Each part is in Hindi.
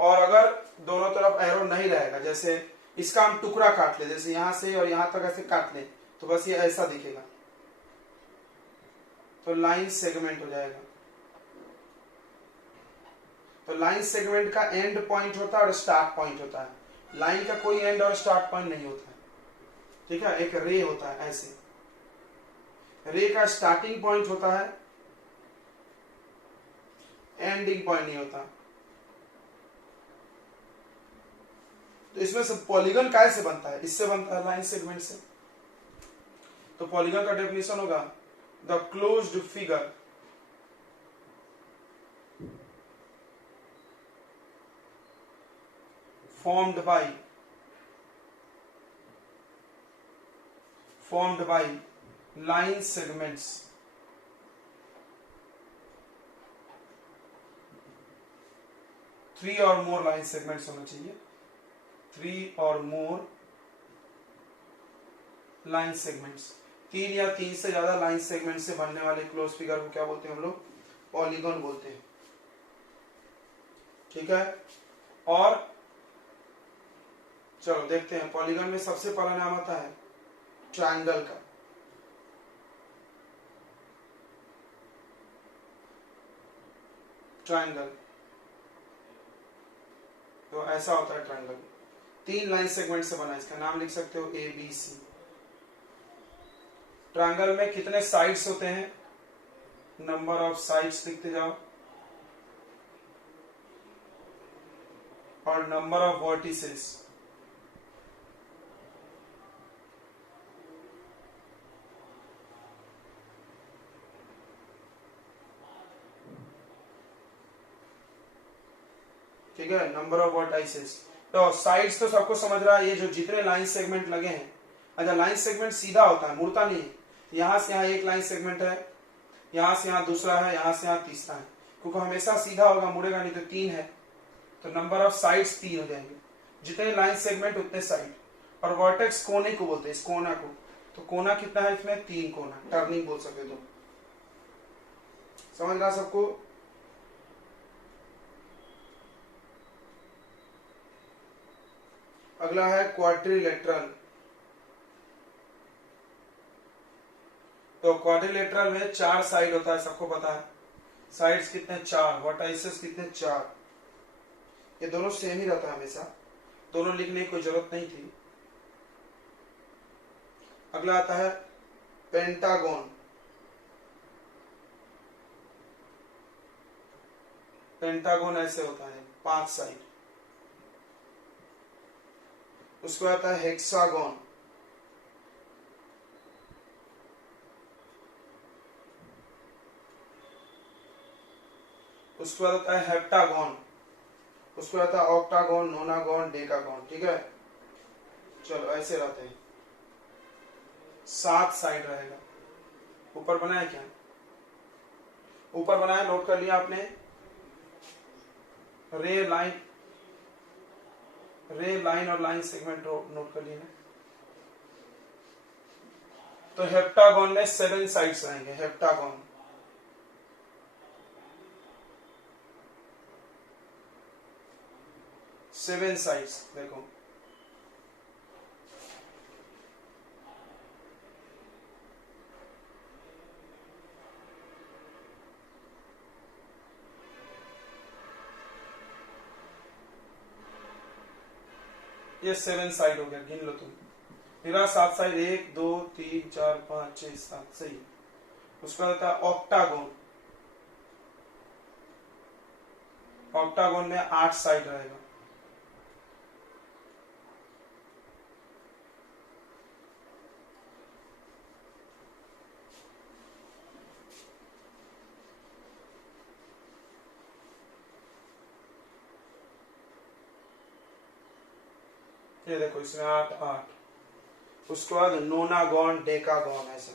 और अगर दोनों तरफ एरो नहीं रहेगा, जैसे इसका हम टुकड़ा काट ले, जैसे यहां से और यहां तक ऐसे काट ले, तो बस ये ऐसा दिखेगा, तो लाइन सेगमेंट हो जाएगा। तो लाइन सेगमेंट का एंड पॉइंट होता है और स्टार्ट पॉइंट होता है। लाइन का कोई एंड और स्टार्ट पॉइंट नहीं होता है, ठीक है। एक रे होता है ऐसे, रे का स्टार्टिंग पॉइंट होता है, एंडिंग पॉइंट नहीं होता। तो इसमें से पॉलीगन कैसे बनता है? इससे बनता है, लाइन सेगमेंट से। तो पॉलीगन का डेफिनेशन होगा the closed figure formed by line segments three और मोर लाइन सेगमेंट्स होना चाहिए, थ्री और मोर लाइन सेगमेंट्स, तीन या तीन से ज्यादा लाइन सेगमेंट से बनने वाले क्लोज फिगर को क्या बोलते हैं हम लोग? पॉलीगन बोलते हैं, ठीक है। और चलो देखते हैं, पॉलीगन में सबसे पहला नाम आता है ट्रायंगल का। ट्रायंगल तो ऐसा होता है, ट्रायंगल तीन लाइन सेगमेंट से बना है, इसका नाम लिख सकते हो ए बी सी। ट्रायंगल में कितने साइड्स होते हैं? नंबर ऑफ साइड्स लिखते जाओ, और नंबर ऑफ वर्टिसेस। ठीक है, नंबर ऑफ वर्टाइसेस। तो साइड्स तो सबको समझ रहा है, ये जो जितने लाइन सेगमेंट लगे हैं। अच्छा, लाइन सेगमेंट सीधा होता है, मुड़ता नहीं है। यहां से यहां एक लाइन सेगमेंट है, यहां से यहां दूसरा है, यहां से यहां तीसरा है, क्योंकि हमेशा सीधा होगा, मुड़ेगा नहीं। तो तीन है, तो नंबर ऑफ साइड्स तीन हो जाएंगे। जितने लाइन सेगमेंट उतने साइड। और वर्टेक्स कोने को बोलते हैं, इस कोना को। तो कोना कितना है इसमें? तीन कोना, टर्निंग बोल सकते हो। समझ रहा सबको? अगला है क्वाड्रिलेटरल। तो क्वाड्रिलेटरल में चार साइड होता है, सबको पता है। साइड्स कितने? चार। वर्टाइसेस कितने? चार। ये दोनों सेम ही रहता है हमेशा, दोनों लिखने की कोई जरूरत नहीं थी। अगला आता है पेंटागन। पेंटागन ऐसे होता है, पांच साइड। उसके बाद आता है हेक्सागन। उसके बाद आता है हेप्टागन। उसके बाद आता है ऑक्टागन, नोनागन, डेकागन। ठीक है, चलो ऐसे रहते हैं, सात साइड रहेगा। ऊपर बनाया क्या? ऊपर बनाया, नोट कर लिया आपने? रे लाइन और लाइन सेगमेंट नोट कर लिया। तो हेप्टागन में 7 साइड्स रहेंगे। Heptagon 7 sides. देखो ये 7 साइड हो गया, गिन लो तुम। मेरा 7 साइड, 1 2 3 4 5 6 7, सही। उसका होता है ऑक्टागन। ऑक्टागन में 8 साइड रहेगा। ये देखो, इसमें 8 8। उसके बाद नोनागन, डेकागन, ऐसा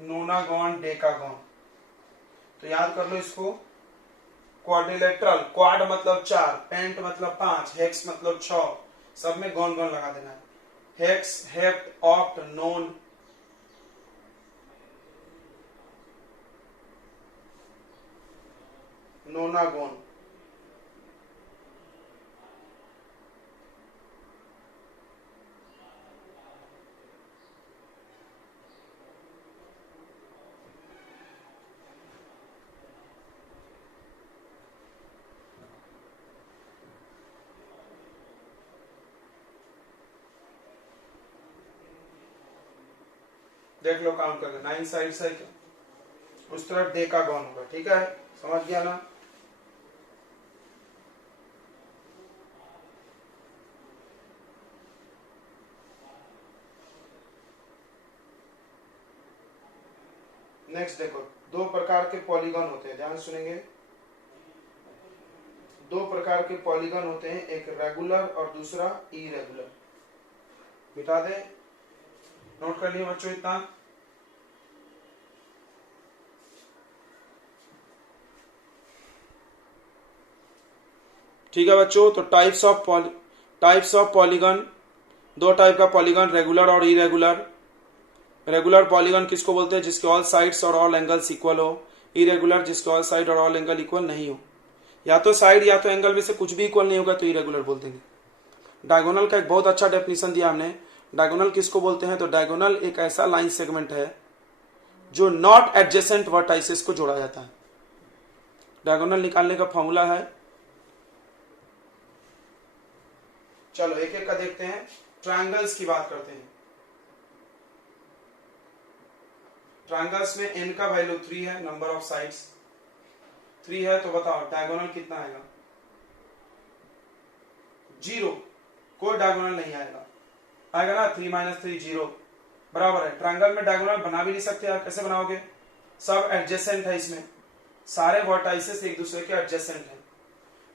नोनागन, डेकागन। तो याद कर लो इसको। क्वाड्रिलेटरल, क्वाड मतलब 4, पेंट मतलब 5, हेक्स मतलब 6, सब में गौन गौन लगा देना है। Hex, hept, oct, non, nonagon. देख लो काउंट करके, 9 साइड्स है क्या, उस तरफ डेकागोन होगा। ठीक है, समझ गया ना। नेक्स्ट देखो, दो प्रकार के पॉलीगॉन होते हैं, ध्यान सुनेंगे। दो प्रकार के पॉलीगॉन होते हैं, एक रेगुलर और दूसरा इरेगुलर। बिठा दे, नोट कर लिया बच्चों इतना। ठीक है बच्चों, तो टाइप्स ऑफ पॉलीगॉन, दो टाइप का पॉलीगॉन, रेगुलर और इरेगुलर। रेगुलर पॉलीगॉन किसको बोलते हैं, जिसके ऑल साइड्स और ऑल एंगल्स इक्वल हो। इरेगुलर जिसके ऑल साइड और ऑल एंगल इक्वल नहीं हो, या तो साइड या तो एंगल में से कुछ भी इक्वल नहीं होगा तो इरेगुलर बोल देंगे। डायगोनल का एक बहुत अच्छा डेफिनेशन दिया हमने। डायगोनल किसको बोलते हैं, तो डायगोनल एक ऐसा लाइन सेगमेंट है जो नॉट एडजेसेंट वर्टाइसेस को जोड़ा जाता है। डायगोनल निकालने का फॉर्मूला है, चलो एक एक का देखते हैं। ट्रायंगल्स की बात करते हैं। ट्रायंगल्स में n का वैल्यू 3 है, नंबर ऑफ साइड्स 3 है, तो बताओ डायगोनल कितना आएगा। 0, कोई डायगोनल नहीं आएगा, आएगा ना 3 - 3 0 बराबर है। ट्रायंगल में डायगोनल बना भी नहीं सकते आप, कैसे बनाओगे, सब एडजेसेंट है, इसमें सारे वर्टाइसेस एक दूसरे के एडजेसेंट है।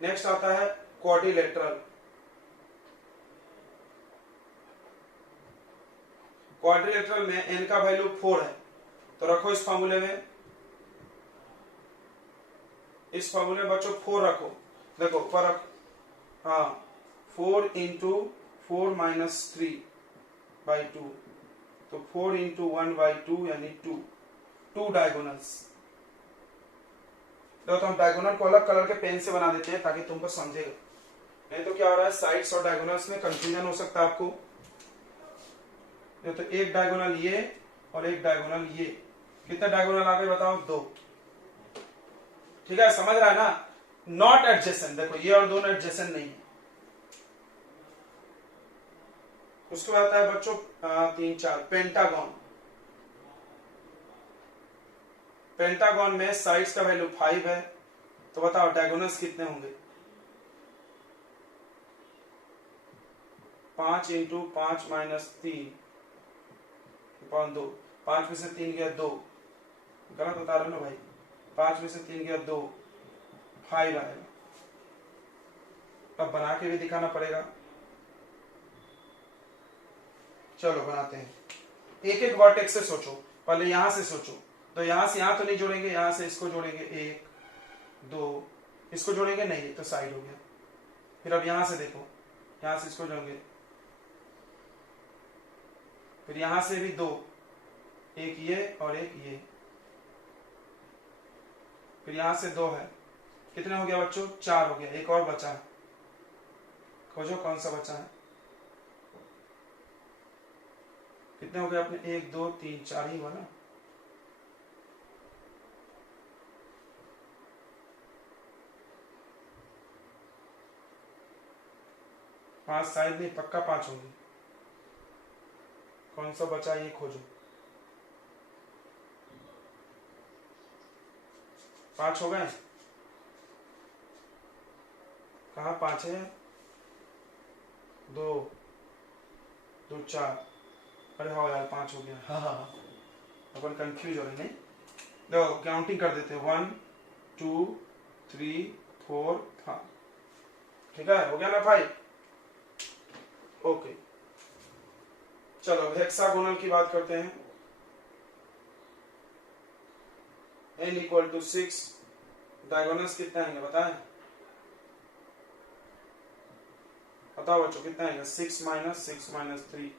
नेक्स्ट आता है क्वाड्रिलेटरल। क्वाड्रिलेटरल में n का वैल्यू 4 है, तो रखो इस फार्मूले में, इस फार्मूले में बच्चों 4 रखो। देखो फर्क, हाँ 4 × 4 - 3/2, तो 4 × 1/2 यानी 2 डायगोनल्स। तो हम डायगोनल को अलग कलर के पेन से बना देते हैं ताकि तुमको समझेगा, नहीं तो क्या हो रहा है साइड्स और डायगोनल्स में कंफ्यूजन हो सकता है आपको। तो एक डायगोनल ये और एक डायगोनल ये, कितने डायगोनल आ गए बताओ, 2। ठीक है, समझ रहा है ना। नॉट एडजेसेंट, देखो ये और दोनों एडजेसेंट नहीं है। उसके बाद आता है बच्चों 3 4 पेंटागन। पेंटागन में साइड्स का वैल्यू 5 है, तो बताओ डायगोनल्स कितने होंगे। 5 × 5 - 3/2, 5 में से 3 गया 2, गलत बता रहे हो ना भाई, 5 में से 3 गया 2, 5 आएगा। अब बना के भी दिखाना पड़ेगा, चलो बनाते हैं। एक एक वर्टेक्स से सोचो, पहले यहां से सोचो, तो यहां से यहां तो नहीं जोड़ेंगे, यहां से इसको जोड़ेंगे 1 2, इसको जोड़ेंगे नहीं तो साइड हो गया। फिर अब यहां से देखो, यहां से इसको जोड़ेंगे, फिर यहां से भी 2, एक ये और एक ये, फिर यहां से 2 है, कितने हो गया बच्चों, 4 हो गया। एक और बचा है, खोजो कौन सा बचा है, कितने हो गए अपने, 1 2 3 4 ही हुआ ना। पांच साइड नहीं, पक्का 5 होंगे। कौन सा बचा ये खोजो, 5 हो गए, कहा 5 है, 2 2 4, अरे हाँ यार 5 हो गया, हाँ हाँ अपन कंफ्यूज हो रहे नहीं। देखो काउंटिंग कर देते हैं, 1 2 3 4 5, ठीक है, हो गया ना भाई। ओके, चलो हेक्सागोनल की बात करते हैं। n = 6, डायगोनल्स कितने आएंगे बताएं, बताओ बच्चों कितने आएंगे, 6 - 6 - 3,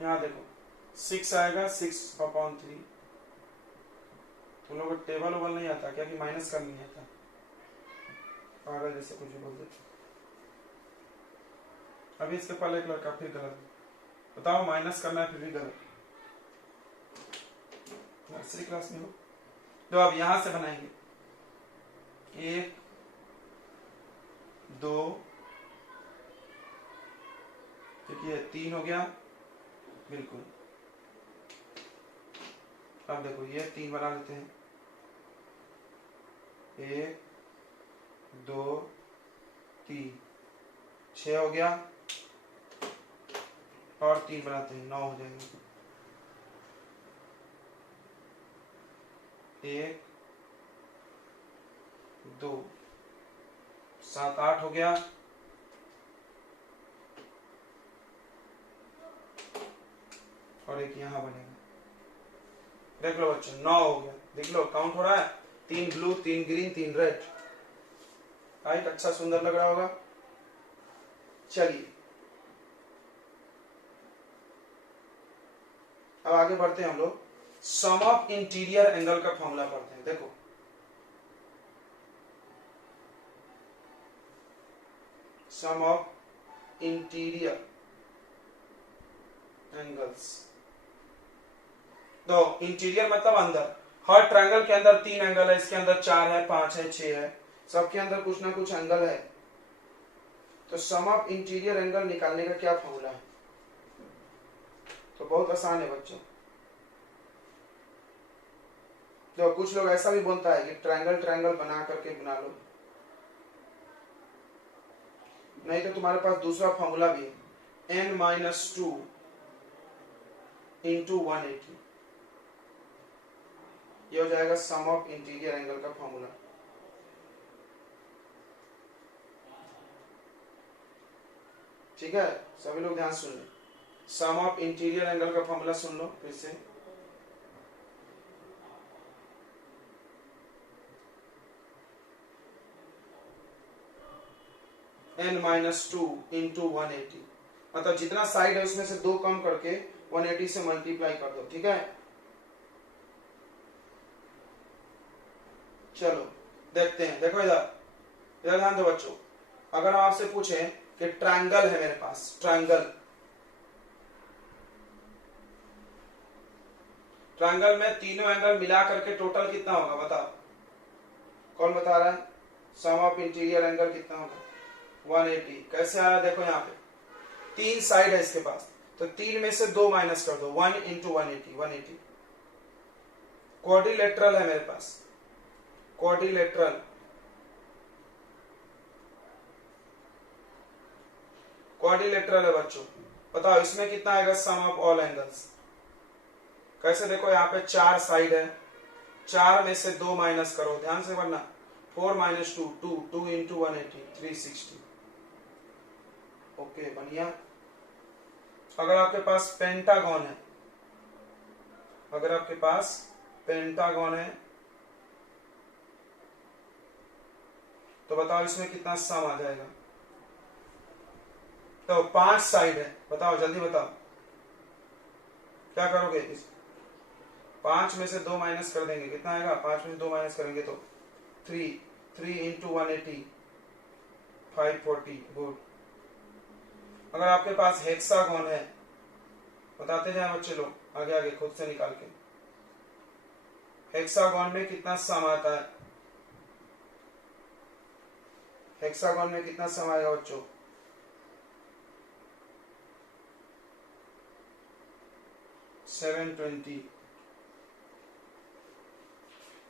यहां देखो 6 आएगा, 6/3, तुम लोग को टेबल ओबल नहीं आता क्या कि माइनस करनी नहीं आता? पागल जैसे कुछ भी बोल देते। अभी इसके पहले एक लड़का फिर गलत, बताओ माइनस करना है फिर भी गलत। नर्सरी क्लास में हो। तो अब यहां से बनाएंगे 1 2, क्योंकि ये 3 हो गया बिल्कुल। अब देखो ये 3 बना लेते हैं, 1 2 3, 6 हो गया और 3 बनाते हैं, 9 हो जाएगा। 1 2 7 8 हो गया और एक यहाँ बनेगा। देख लो बच्चों 9 हो गया, देख लो काउंट हो रहा है, 3 ब्लू 3 ग्रीन 3 रेड। राइट, अच्छा सुंदर लग रहा होगा। चलिए अब आगे बढ़ते हैं हम लोग, सम ऑफ इंटीरियर एंगल का फॉर्मूला पढ़ते हैं। देखो सम ऑफ इंटीरियर एंगल्स, तो इंटीरियर मतलब अंदर, हर ट्रायंगल के अंदर 3 एंगल है, इसके अंदर 4 है 5 है 6 है, सबके अंदर कुछ ना कुछ एंगल है। तो सम ऑफ इंटीरियर एंगल निकालने का क्या फॉर्मूला है? तो बहुत आसान है बच्चों। तो कुछ लोग ऐसा भी बोलता है कि ट्रायंगल ट्रायंगल बना करके बना लो, नहीं तो तुम्हारे पास दूसरा फॉर्मूला भी है, n-2 इंटू 180, ये हो जाएगा सम ऑफ इंटीरियर एंगल का फॉर्मूला। ठीक है, सभी लोग ध्यान सुन ले, सम ऑफ इंटीरियर एंगल का फॉर्मूला सुन लो फिर से। n-2 इंटू 180, मतलब जितना साइड है उसमें से 2 कम करके 180 से मल्टीप्लाई कर दो। ठीक है, चलो देखते हैं। देखो इधर इधर ध्यान दो बच्चों, अगर हम आपसे पूछें कि ट्रायंगल है मेरे पास, ट्रायंगल ट्रायंगल में तीनों एंगल मिला करके टोटल कितना होगा बताओ, कौन बता रहा है? सम ऑफ इंटीरियर एंगल कितना होगा? 180। कैसे आया देखो, यहाँ पे 3 साइड है इसके पास, तो 3 में से 2 माइनस कर दो, 1 इंटू 180 180। क्वाड्रिलेटरल है मेरे पास, क्वाड्रिलेटरल, क्वाड्रिलेटरल है बच्चों। बताओ इसमें कितना आएगा सम ऑफ ऑल एंगल्स? कैसे देखो, यहाँ पे 4 साइड है, 4 में से 2 माइनस करो, ध्यान से वरना 4 माइनस 2 2 2 इंटू 180 360। ओके बढ़िया। अगर आपके पास पेंटागन है, अगर आपके पास पेंटागन है तो बताओ इसमें कितना सम आ जाएगा? तो 5 साइड है, बताओ जल्दी बताओ क्या करोगे? 5 में से 2 माइनस कर देंगे, कितना आएगा? 5 में से 2 माइनस करेंगे तो 3 इंटू 180 540। गुड। अगर आपके पास हेक्सागोन है, बताते जाए बच्चे लोग, आगे आगे खुद से निकाल के, हेक्सागोन में कितना सम आता है? हेक्सागोन में कितना सम आएगा बच्चों? $720।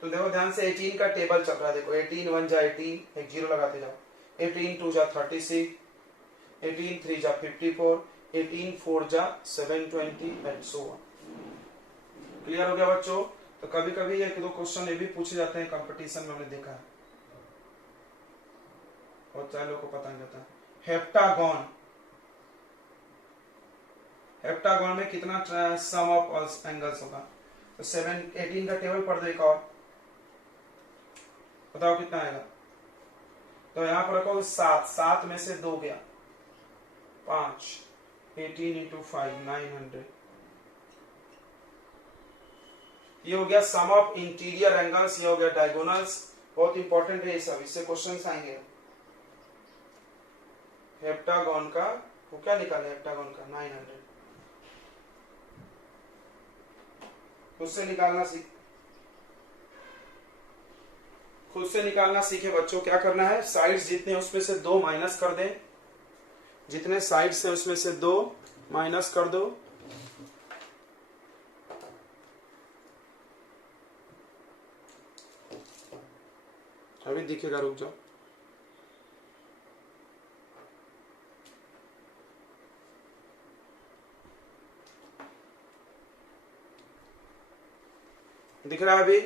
तो देखो ध्यान से 18 का टेबल चल रहा है, देखो 18 1 जा 18, एक जीरो लगाते जाओ, 18 2 जा 36, 18 3 जा 54, 18 4 जा 720 एंड सो ऑन। क्लियर हो गया बच्चों? तो कभी कभी एक दो क्वेश्चन ये भी पूछे जाते हैं कंपटीशन में, हमने देखा है, बहुत सारे लोगों को पता नहीं रहता। हेप्टागन, हेप्टागन में कितना सम ऑफ ऑल एंगल्स होगा? तो 18 का टेबल पढ़ दो एक और, बताओ कितना आएगा? तो यहां पर रखो 7, 7 में से 2 गया 5, 18 इंटू 5 900। ये हो गया सम ऑफ इंटीरियर एंगल्स, ये हो गया डायगोनल्स। बहुत इंपॉर्टेंट है ये सब, इससे क्वेश्चंस आएंगे। हेप्टागोन का वो क्या निकाले, हेप्टागोन का 900 उससे निकालना सीख, खुद से निकालना सीखे बच्चों। क्या करना है, साइड्स जितने उसमें से 2 माइनस कर दें, जितने साइड्स है उसमें से 2 माइनस कर दो। अभी दिखेगा, रुक जाओ। दिख रहा है अभी?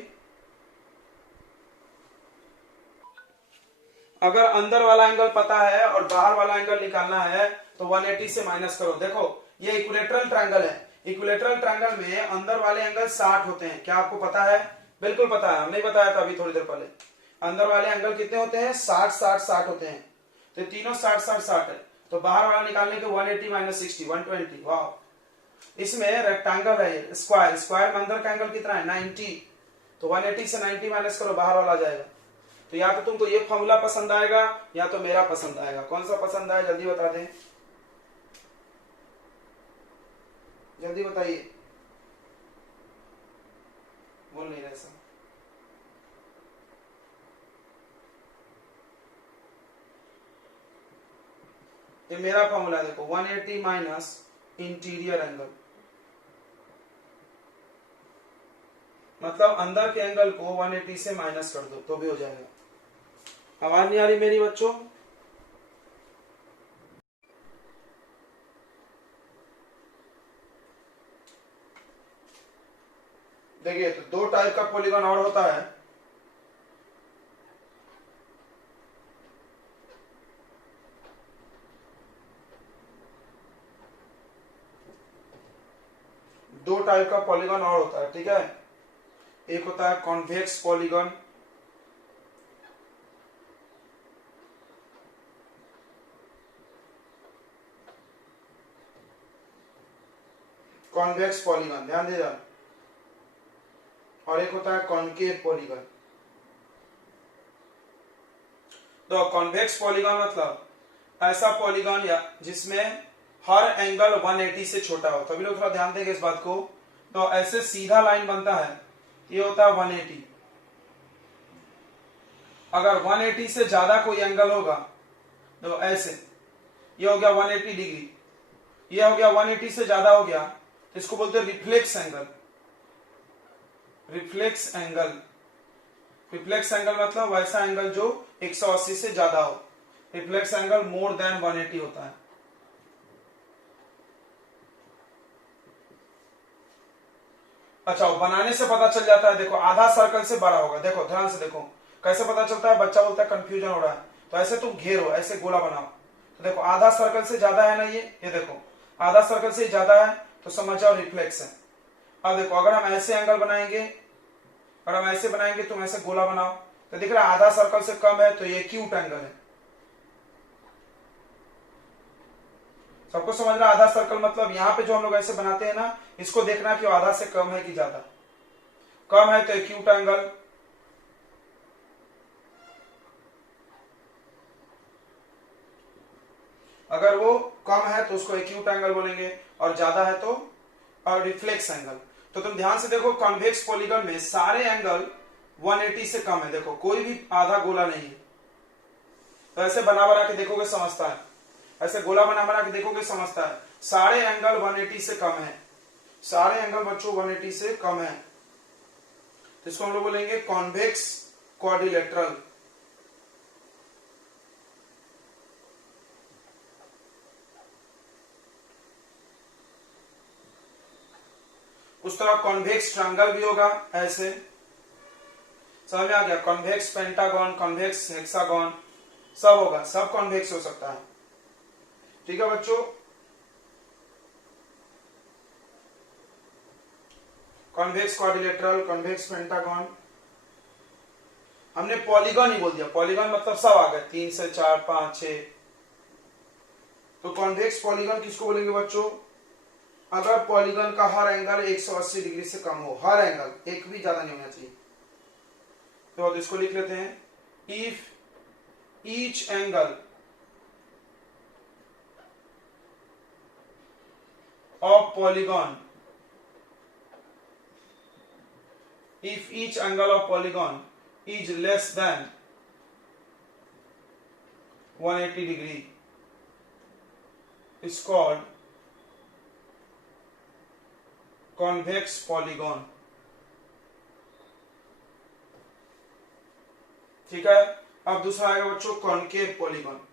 अगर अंदर वाला एंगल पता है और बाहर वाला एंगल निकालना है तो 180 से माइनस करो। देखो ये इक्विलेटरल ट्रायंगल है, इक्विलेटरल ट्रायंगल में अंदर वाले एंगल 60 होते हैं। क्या आपको पता है? बिल्कुल पता है, हमने बताया था अभी थोड़ी देर पहले। अंदर वाले एंगल कितने होते हैं? 60 60 60 होते हैं। तो तीनों 60 60 60 है। तो बाहर वाला निकालने के 180 माइनस 60 120। वाह, इसमें रेक्टेंगल है, स्क्वायर, स्क्वायर में अंदर का एंगल कितना है? 90। तो 180 से 90 माइनस करो, बाहर वाला आ जाएगा। तो या तो तुमको ये फॉर्मूला पसंद आएगा या तो मेरा पसंद आएगा। कौन सा पसंद आए जल्दी बता दें, जल्दी बताइए। बोल नहीं रहे सब। ये मेरा फॉर्मूला देखो, 180 माइनस इंटीरियर एंगल, मतलब अंदर के एंगल को 180 से माइनस कर दो तो भी हो जाएगा। आवाज नहीं आ रही मेरी बच्चों? देखिए तो 2 टाइप का पॉलीगॉन और होता है। दो टाइप का पॉलीगॉन और होता है, ठीक है। एक होता है कॉन्वेक्स पॉलीगॉन, कॉन्वेक्स पॉलीगॉन, ध्यान दीजिए। और एक होता है कॉनकेव पॉलीगॉन। तो कॉन्वेक्स पॉलीगॉन मतलब ऐसा पॉलीगॉन या जिसमें हर एंगल 180 से छोटा हो। तभी लोग थोड़ा ध्यान देंगे इस बात को। तो ऐसे सीधा लाइन बनता है, ये होता है 180। अगर 180 से ज्यादा कोई एंगल होगा तो ऐसे, ये हो गया 180 डिग्री, ये हो गया 180 से ज्यादा हो गया तो इसको बोलते हैं reflex angle. Reflex angle, reflex angle मतलब वैसा एंगल जो 180 से ज्यादा हो। रिफ्लेक्स एंगल मोर देन 180 होता है। अच्छा, बनाने से पता चल जाता है। देखो आधा सर्कल से बड़ा होगा। देखो ध्यान से देखो कैसे पता चलता है। बच्चा बोलता है कंफ्यूजन हो रहा है, तो ऐसे तुम घेरो, ऐसे गोला बनाओ। तो देखो आधा सर्कल से ज्यादा है ना, ये देखो आधा सर्कल से ज्यादा है तो समझ जाओ रिफ्लेक्स है। अब देखो अगर हम ऐसे एंगल बनाएंगे, अगर हम ऐसे बनाएंगे, तुम ऐसे गोला बनाओ तो दिख रहा है आधा सर्कल से कम है तो ये एक्यूट एंगल है। सबको समझ रहा है? आधा सर्कल मतलब यहाँ पे जो हम लोग ऐसे बनाते हैं ना, इसको देखना कि वो आधा से कम है कि ज्यादा। कम है तो एक्यूट एंगल, अगर वो कम है तो उसको एक्यूट एंगल बोलेंगे, और ज्यादा है तो रिफ्लेक्स एंगल। तो तुम ध्यान से देखो कॉन्वेक्स पॉलीगॉन में सारे एंगल 180 से कम है। देखो कोई भी आधा गोला नहीं है। तो ऐसे बना बना के देखोगे समझता है, ऐसे गोला बना बना के देखोगे समझता है। सारे एंगल 180 से कम है, सारे एंगल बच्चों 180 से कम है। तो इसको हम लोग बोलेंगे कॉन्वेक्स क्वाड्रिलेटरल। उस तरह कॉन्वेक्स ट्रायंगल भी होगा ऐसे, समझ में आ गया? कॉन्वेक्स पेंटागन, कॉन्वेक्स हेक्सागन सब होगा, सब कॉन्वेक्स हो सकता है। ठीक है बच्चों, कॉन्वेक्स क्वाड्रिलेटरल, कॉन्वेक्स पेंटागन। हमने पॉलीगॉन ही बोल दिया, पॉलीगॉन मतलब सब आ गए, 3 से 4 5 6। तो कॉन्वेक्स पॉलीगॉन किसको बोलेंगे बच्चों? अगर पॉलीगन का हर एंगल 180 डिग्री से कम हो, हर एंगल, एक भी ज्यादा नहीं होना चाहिए, तो इसको लिख लेते हैं, if each angle of polygon, if each angle of polygon is less than 180 degree is called convex polygon। ठीक है, अब दूसरा आएगा बच्चों कॉनकेव पॉलीगॉन।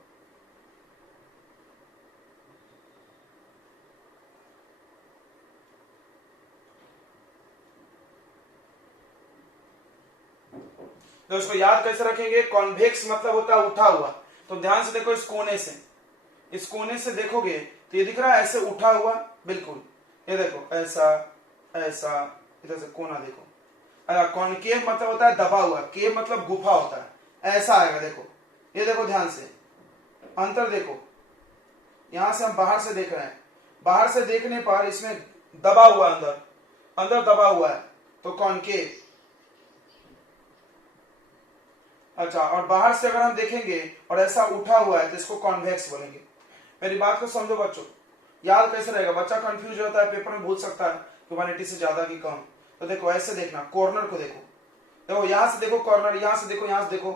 तो इसको याद कैसे रखेंगे, कॉन्वेक्स मतलब होता है उठा हुआ। तो ध्यान से देखो, इस कोने से देखोगे तो ये दिख रहा है ऐसे उठा हुआ, बिल्कुल ये देखो ऐसा ऐसा, इधर से कोना देखो। कॉनकेव मतलब होता है दबा हुआ, केव मतलब गुफा होता है, ऐसा आएगा। देखो ये देखो ध्यान से, अंतर देखो, यहां से हम बाहर से देख रहे हैं, बाहर से देखने पर इसमें दबा हुआ, अंदर दबा हुआ है, तो कॉनकेव। अच्छा, और बाहर से अगर हम देखेंगे और ऐसा उठा हुआ है तो इसको कॉन्वेक्स बोलेंगे। मेरी बात को समझो बच्चों, याद कैसे रहेगा, बच्चा कंफ्यूज होता है, पेपर में भूल सकता है कि 180 से ज्यादा की कम। तो देखो ऐसे देखना, कॉर्नर को देखो, देखो यहां से देखो कॉर्नर, यहां से देखो, यहां से देखो,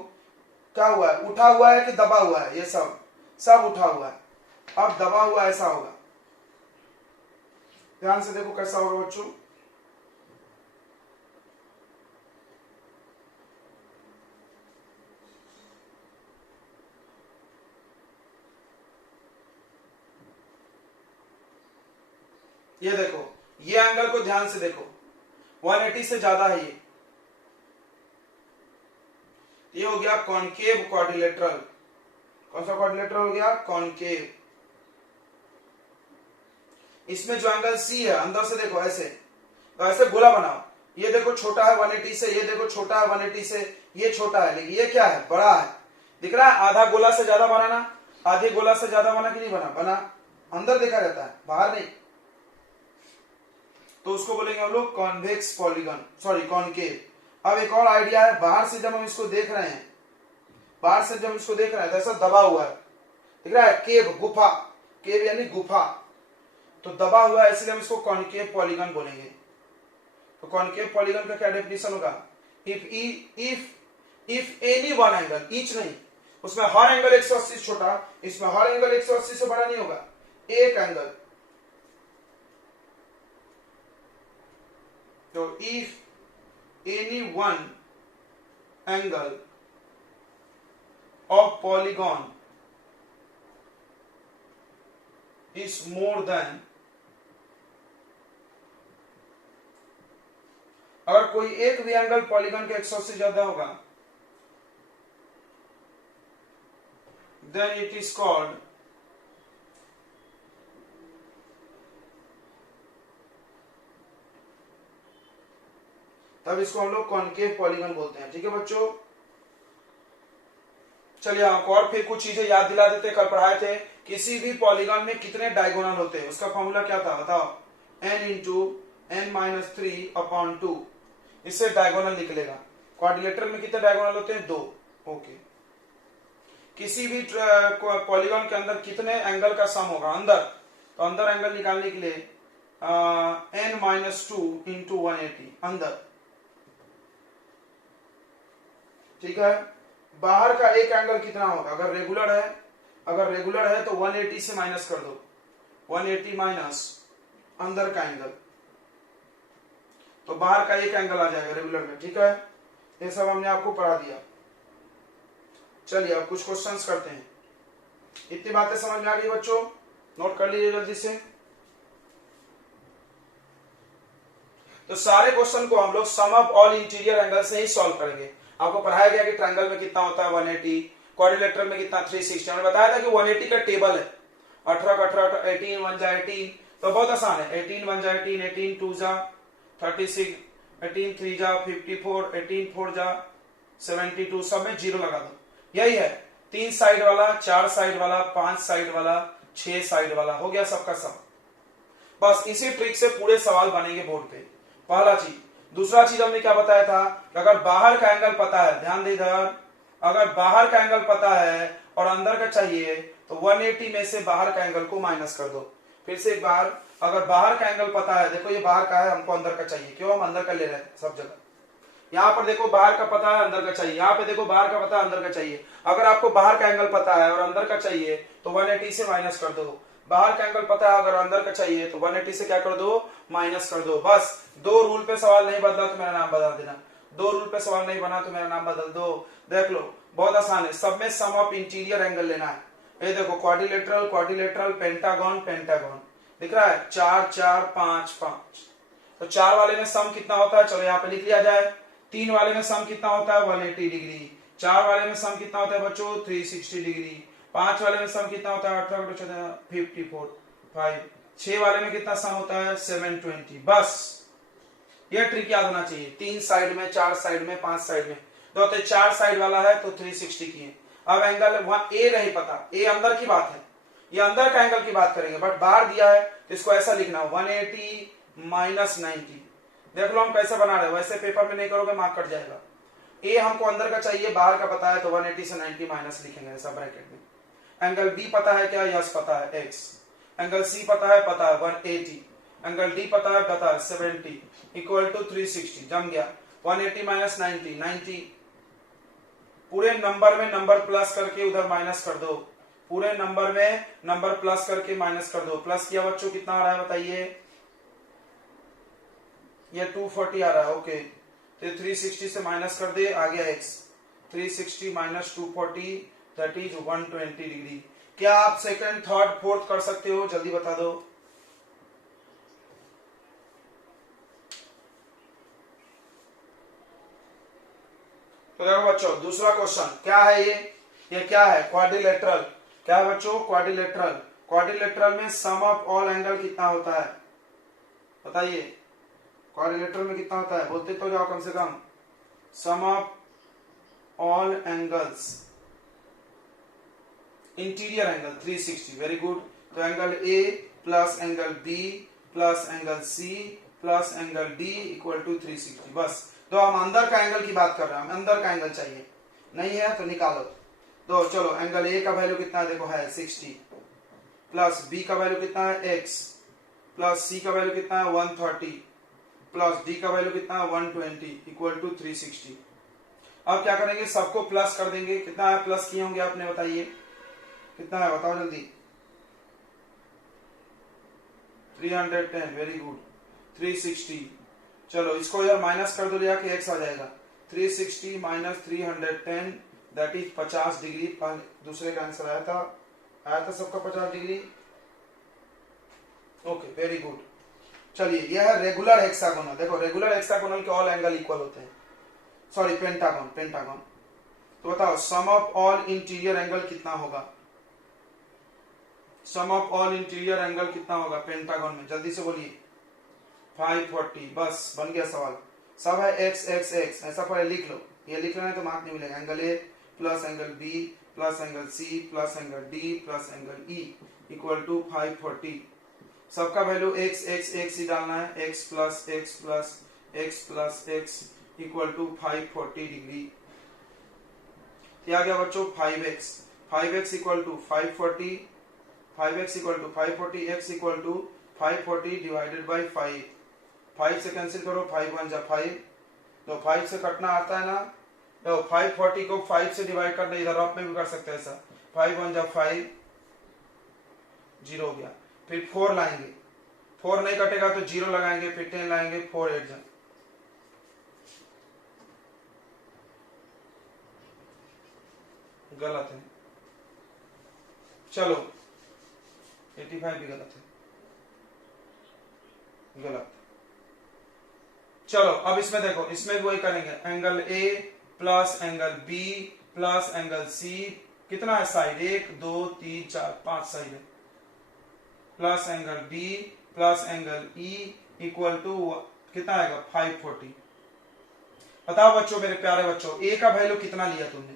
क्या हुआ है, उठा हुआ है कि दबा हुआ है, ये सब उठा हुआ है। अब दबा हुआ ऐसा होगा, ध्यान से देखो कैसा होगा बच्चों। ये देखो, ये एंगल को ध्यान से देखो, 180 से ज्यादा है ये हो गया कॉनकेव क्वाड्रिलेटरल। कौन सा क्वाड्रिलेटरल हो गया, कॉनकेव। इसमें जो एंगल सी है, अंदर से देखो ऐसे, तो ऐसे गोला बनाओ, ये देखो छोटा है 180 से, ये देखो छोटा है 180 से, ये छोटा है, लेकिन ये क्या है, बड़ा है। दिख रहा है, आधा गोला से ज्यादा बनाना, आधे गोला से ज्यादा बना कि नहीं बना, अंदर देखा जाता है, बाहर नहीं। तो उसको बोलेंगे हम लोग कॉन्वेक्स पॉलीगन, सॉरी कॉनकेव। अब एक और आइडिया है, बाहर से जब हम इसको देख रहे हैं, बाहर से जब इसको देख रहे हैं तो ऐसा दबा हुआ है, दिख रहा है, केव, गुफा, केव यानी गुफा, तो दबा हुआ है, इसलिए हम इसको कॉनकेव पॉलीगन बोलेंगे। तो कॉनकेव पॉलीगन का क्या डेफिनेशन होगा, if any one angle, each नहीं, उसमें हर एंगल 180 से छोटा, इसमें हर एंगल 180 से बड़ा नहीं होगा, एक एंगल। तो if any one angle of polygon is more than, अगर कोई एक भी एंगल पॉलीगन के 180 से ज्यादा होगा, then it is called तब इसको हम लोग कॉनकेव पॉलीगन बोलते हैं। ठीक है बच्चों, चलिए आपको और फिर कुछ चीजें याद दिला देते, कल पढ़ाए थे, किसी भी पॉलीगन में कितने डायगोनल होते हैं, उसका फॉर्मूला क्या था बताओ, n इंटू n माइनस 3/2, इससे डायगोनल निकलेगा। क्वाड्रिलेटरल में कितने डायगोनल होते हैं, 2। ओके, किसी भी पॉलीगन के अंदर कितने एंगल का सम होगा, अंदर, तो अंदर एंगल निकालने के लिए n माइनस 2 इंटू 180 अंदर। ठीक है, बाहर का एक एंगल कितना होगा, अगर रेगुलर है तो 180 से माइनस कर दो, 180 माइनस अंदर का एंगल, तो बाहर का एक एंगल आ जाएगा रेगुलर में। ठीक है, ये सब हमने आपको पढ़ा दिया। चलिए अब कुछ क्वेश्चंस करते हैं। इतनी बातें समझ में आ गई बच्चों, नोट कर लीजिए जल्दी से। तो सारे क्वेश्चन को हम लोग सम ऑफ ऑल इंटीरियर एंगल से ही सॉल्व करेंगे। आपको पढ़ाया गया कि ट्रायंगल में कितना होता है 180, क्वाड्रिलेटरल में कितना 360। हमने बताया था कि 180 का टेबल है, 18 का 18, 18 1 जा 18, तो बहुत आसान है, 18 1 जा 18, 18 2 जा 36, 18 3 जा 54, 18 4 जा 72, सब में 0 लगा दो। यही है, 3 साइड वाला, 4 साइड वाला, 5 साइड वाला, 6 साइड वाला, हो गया सबका सब। बस इसी ट्रिक से पूरे सवाल बनेंगे बोर्ड पे। पहला चीज। दूसरा चीज हमने क्या बताया था, अगर बाहर का एंगल पता है, ध्यान दे इधर, अगर बाहर का एंगल पता है और अंदर का चाहिए तो 180 में से बाहर का एंगल को माइनस कर दो। फिर से एक बार, अगर बाहर का एंगल पता है, देखो ये बाहर का है, हमको अंदर का चाहिए, क्यों, हम अंदर का ले रहे हैं सब जगह। यहाँ पर देखो बाहर का पता है, अंदर का चाहिए, यहाँ पे देखो बाहर का पता है, अंदर का चाहिए। अगर आपको बाहर का एंगल पता है और अंदर का चाहिए तो 180 से माइनस कर दो। बाहर का एंगल पता है, अगर अंदर का चाहिए तो 180 से क्या कर दो, माइनस कर दो। बस दो रूल पे सवाल नहीं बदला तो मेरा नाम बदल देना, दो रूल पे सवाल नहीं बना तो मेरा नाम बदल दो। देख लो बहुत आसान है, सब में सम ऑफ इंटीरियर एंगल लेना है। ये देखो क्वाड्रिलेटरल क्वाड्रिलेटरल, पेंटागन पेंटागन, दिख रहा है 4 4 5 5। तो 4 वाले में सम कितना होता है, चलो यहाँ पे लिख लिया जाए। 3 वाले में सम कितना होता है, 180 डिग्री। 4 वाले में सम कितना होता है बच्चों, 360 डिग्री। 5 वाले में सम कितना होता है, 54 5। 6 वाले में कितना सम होता है, 720। बस ये ट्रिक याद होना चाहिए। 3 साइड में, 4 साइड में, 5 साइड में, तो 4 साइड वाला है तो 360 की है। अब एंगल वहां ए नहीं पता, ए अंदर की बात है, ये अंदर का एंगल की बात करेंगे, बट बाहर दिया है तो इसको ऐसा लिखना 180 माइनस 90। देख लो हम कैसे बना रहे हैं, वैसे पेपर में नहीं करोगे मार्क कट जाएगा। ए हमको अंदर का चाहिए, बाहर का पता है तो 180 से 90 माइनस लिखेंगे ऐसा ब्रैकेट में। एंगल बी पता है क्या, यस पता है x। एंगल सी पता है 180। एंगल डी पता है 70 इक्वल टू 360। जम गया 180 माइनस 90 90। पूरे नंबर में नंबर प्लस करके उधर माइनस कर दो, पूरे नंबर में नंबर प्लस करके माइनस कर दो। प्लस किया बच्चों कितना आ रहा है बताइए, ये 240 आ रहा है, ओके। तो 360 से माइनस कर दे, आ गया x। 360 minus 240 that is 120 degree. क्या आप सेकंड थर्ड फोर्थ कर सकते हो, जल्दी बता दो। तो देखो बच्चों दूसरा क्वेश्चन क्या है, ये क्या है, क्वाड्रिलेटरल। क्या है बच्चों, क्वाड्रिलेटरल। क्वाड्रिलेटरल में सम ऑफ ऑल एंगल कितना होता है बताइए, क्वाड्रिलेटरल में कितना होता है, बोलते तो जाओ कम से कम। Sum of all angles, interior angle 360, very good. तो angle A plus angle B plus angle C plus angle D equal to 360। बस तो हम अंदर का एंगल की बात कर रहे हैं, हम अंदर का एंगल चाहिए, नहीं है तो निकालो। तो चलो एंगल ए का वैल्यू कितना है, देखो है 60, प्लस बी का वैल्यू कितना है x, प्लस सी का वैल्यू कितना है 130, प्लस डी का वैल्यू कितना है 120 इक्वल टू 360। अब क्या करेंगे, सबको प्लस कर देंगे। कितना है प्लस किए होंगे आपने, बताइए कितना है, बताओ जल्दी। 310, वेरी गुड। 360, चलो इसको यार माइनस कर दो, लिया कि x आ जाएगा। 360 माइनस 310 दैट इज 50 डिग्री। दूसरे का आंसर आया था सबका 50 डिग्री, ओके वेरी गुड। चलिए यह है रेगुलर हेक्सागोनल। देखो रेगुलर हेक्सागोनल के ऑल एंगल इक्वल होते हैं, सॉरी पेंटागन पेंटागन। तो बताओ सम ऑफ ऑल इंटीरियर एंगल कितना होगा, सम ऑफ ऑल इंटीरियर एंगल कितना होगा पेंटागन में, जल्दी से बोलिए। 540, बस बन गया सवाल। सब है x x x, ऐसा पहले लिख लो, ये लिख लेना तो मार्क नहीं मिलेगा। Angle A plus angle B plus angle C plus angle D plus angle E equal to 540। सबका वैल्यू x x x ही डालना है, x plus x plus x plus x equal to 540 degree. क्या आ गया बच्चों 5x, 5x equal to 540, 5x equal to 540, x equal to 540 divided by 5। 5 से कैंसिल करो, 5 1 जा 5, तो 5 से कटना आता है ना, तो 540 को 5 से डिवाइड करना, इधर आप में भी कर सकते हैं ऐसा। 5 1 जा 5, 0 हो गया। फिर 4 लाएंगे, 4 नहीं कटेगा तो 0 लगाएंगे, फिर 10 लाएंगे, 4 8 जा, गलत है, चलो 85 भी गलत है, गलत। चलो अब इसमें देखो, इसमें वही करेंगे, angle A plus angle B plus angle C, कितना है साइड, 1 2 3 4 5 साइड है, plus angle B plus angle E equal to कितना आएगा 540। बताओ बच्चों, मेरे प्यारे बच्चों, ए का वैल्यू कितना लिया तुमने,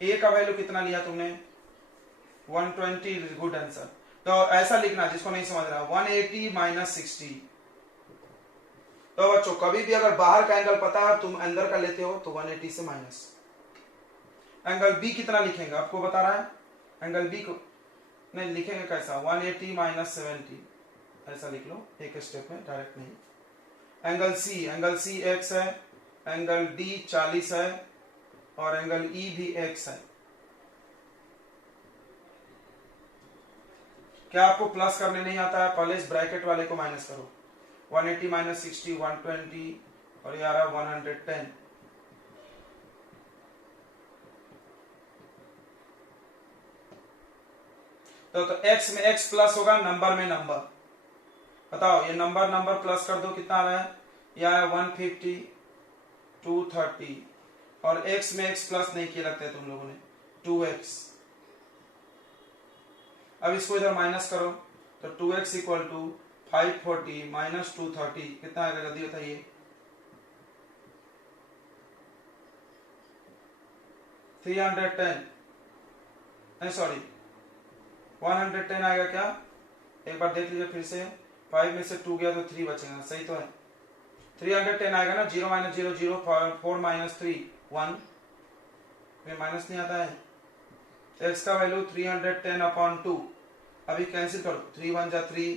ए का वैल्यू कितना लिया तुमने 120, गुड आंसर। तो ऐसा लिखना, जिसको नहीं समझ रहा, 180 माइनस 60। तो बच्चों कभी भी अगर बाहर का एंगल पता है तुम अंदर का लेते हो तो 180 से माइनस। एंगल बी कितना लिखेंगे आपको बता रहा है, एंगल बी को नहीं लिखेंगे कैसा, 180 माइनस 70 ऐसा लिख लो एक स्टेप में, डायरेक्ट नहीं। एंगल सी x है, एंगल डी 40 है और एंगल ई भी x है। क्या आपको प्लस करने नहीं आता है, पहले इस ब्रैकेट वाले को माइनस करो। 180 माइनस 60 120 और ये आ रहा 110। तो x में x प्लस होगा, नंबर में नंबर बताओ, ये नंबर प्लस कर दो, कितना आ रहा है, यह है 150 230 और x में x प्लस नहीं किए लगते तुम लोगों ने, 2x। अब इसको इधर माइनस करो तो 2x इक्वल टू 540 माइनस 230 कितना आएगा, जल्दी बताइए। नहीं सॉरी 110 आएगा क्या, एक बार देख लीजिए फिर से। 5 में से 2 गया तो 3 बचेगा, सही तो है। 310 आएगा ना, 0 माइनस 0 0 4 माइनस 3 1, माइनस नहीं आता है। x का वैल्यू 310 अपॉन 2, अभी कैंसिल करो, 3 1 जा 3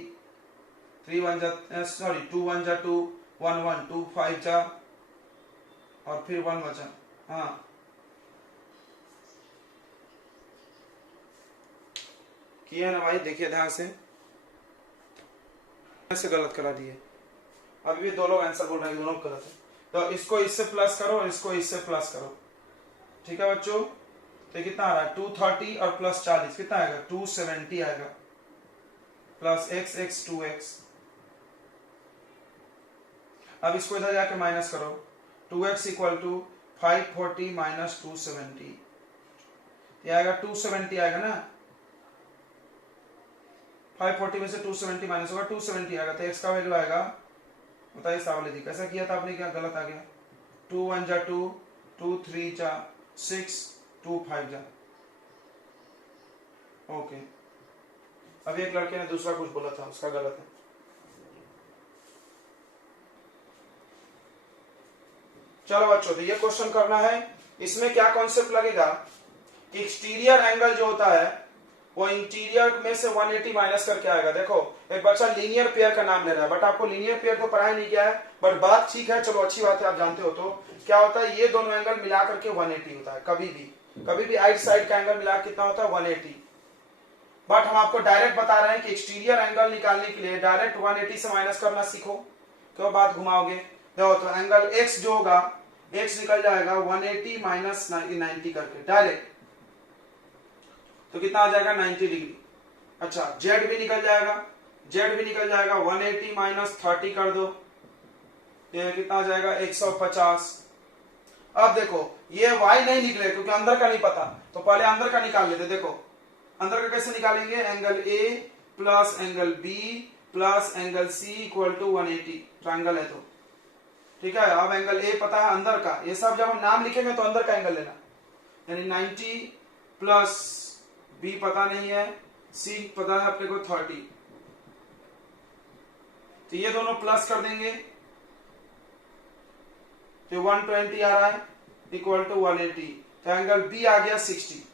3 1 जा सॉरी 2 1 जा 2 1 1 2 5 जा और फिर 1 बचा। हाँ किया ना भाई, देखिए ध्यान से गलत करा दिए, अभी भी दो लोग आंसर बोल रहे हैं, दोनों गलत है। तो इसको इससे प्लस करो, इसको इससे प्लस करो, ठीक है बच्चों। तो कितना आ रहा है, 230 और प्लस 40 कितना आएगा, 270 आएगा, प्लस x 2x। अब इसको इधर जाके माइनस करो, 2x इक्वल टू 540 माइनस 270, ये आएगा 270 आएगा ना, 540 में से 270 माइनस होगा 270 आएगा, तो x का वैल्यू आएगा, बताइए सावले जी कैसा किया था आपने, क्या गलत आ गया, 2 1 जा 2 2 3 जा 6 2 5 जा, ओके। अभी एक लड़के ने दूसरा कुछ बोला था, उसका गलत है। चलो बच्चों, तो ये क्वेश्चन करना है। इसमें क्या कॉन्सेप्ट लगेगा कि एक्सटीरियर एंगल जो होता है वो इंटीरियर में से 180 माइनस करके आएगा। देखो एक बच्चा लीनियर पेयर का नाम ले रहा है, बट आपको लीनियर पेयर तो पढ़ाई नहीं किया है, बट बात ठीक है, चलो अच्छी बात है, आप जानते हो। तो क्या होता है, ये दोनों एंगल मिला करके 180 होता है, कभी भी आइट साइड का एंगल मिला कितना होता है 180। बट हम आपको डायरेक्ट बता रहे हैं कि एक्सटीरियर एंगल निकालने के लिए डायरेक्ट 180 से माइनस करना सीखो, क्यों बात घुमाओगे। देखो तो एंगल x जो होगा, x निकल जाएगा 180 माइनस 90 करके डायरेक्ट, तो कितना आ जाएगा 90 डिग्री। अच्छा z भी निकल जाएगा 180 माइनस 30 कर दो, ये कितना आ जाएगा 150। अब देखो ये y नहीं निकले क्योंकि अंदर का नहीं पता, तो पहले अंदर का निकाल लेते। देखो अंदर का कैसे निकालेंगे, angle a plus angle b plus angle c equal to 180, triangle है तो ठीक है। अब एंगल a पता है अंदर का, ये सब जब हम नाम लिखेंगे तो अंदर का एंगल लेना, यानी 90 प्लस b पता नहीं है, c पता है अपने को 30, तो ये दोनों प्लस कर देंगे तो 120 आ रहा है इक्वल टू 180, तो एंगल b आ गया 60।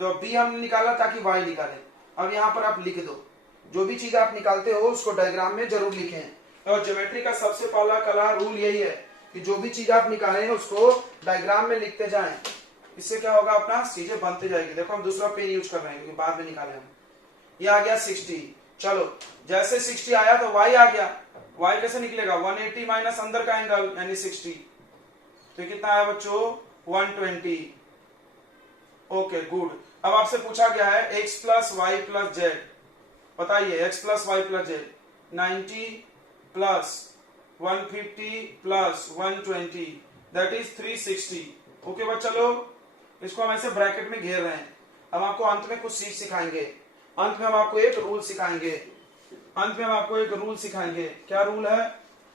तो b हमने निकाला ताकि y निकाले। अब यहां पर आप लिख दो, जो भी चीज आप निकालते हो उसको डायग्राम में जरूर लिखें। और ज्योमेट्री का सबसे पहला कला रूल यही है कि जो भी चीज आप निकाले हैं उसको डायग्राम में लिखते जाएं, इससे क्या होगा, अपना चीजें बनते जाएगी। देखो हम दूसरा पेन यूज कर रहे हैं क्योंकि बाद में निकाले हम। ये आ गया 60, चलो जैसे 60 आया तो y आ गया, y कैसे निकलेगा, 180 माइनस अंदर का एंगल यानी 60, तो कितना आया बच्चों 120। Okay good. अब आपसे पूछा गया है x plus Y plus Z, बताइए x plus Y plus Z, 90 plus 150 plus 120 that is 360। Okay बच्चा लोग, इसको हम ऐसे ब्रैकेट में घेर रहे हैं। हम आपको अंत में कुछ चीज सिखाएंगे, अंत में हम आपको एक रूल सिखाएंगे। क्या रूल है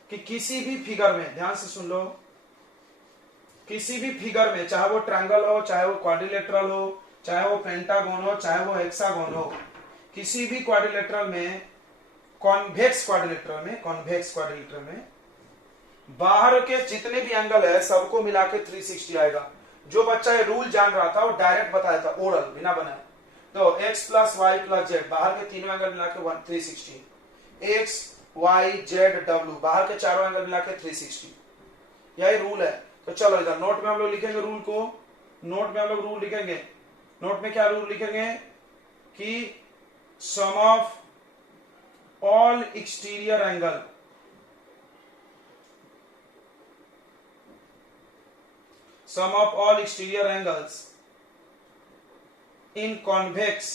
कि किसी भी फिगर में, ध्यान से सुन लो, किसी भी फिगर में, चाहे वो ट्रायंगल हो, चाहे वो क्वाड्रिलेटरल हो, चाहे वो पेंटागन हो, चाहे वो हेक्सागन हो, किसी भी क्वाड्रिलेटरल में, कॉन्वेक्स क्वाड्रिलेटरल में बाहर के जितने भी एंगल है सबको मिला के 360 आएगा। जो बच्चा ये रूल जान रहा था वो डायरेक्ट बताया था, ओरल बिना बनाए। तो x plus Y plus Z, बाहर के तीनों एंगल मिला के 360, x y z w, बाहर के चारों एंगल मिला के 360, यही रूल है। तो चलो इधर नोट में हम लोग लिखेंगे रूल को, नोट में हम लोग रूल लिखेंगे। नोट में क्या रूल लिखेंगे कि sum of all exterior angle sum of all exterior angles in convex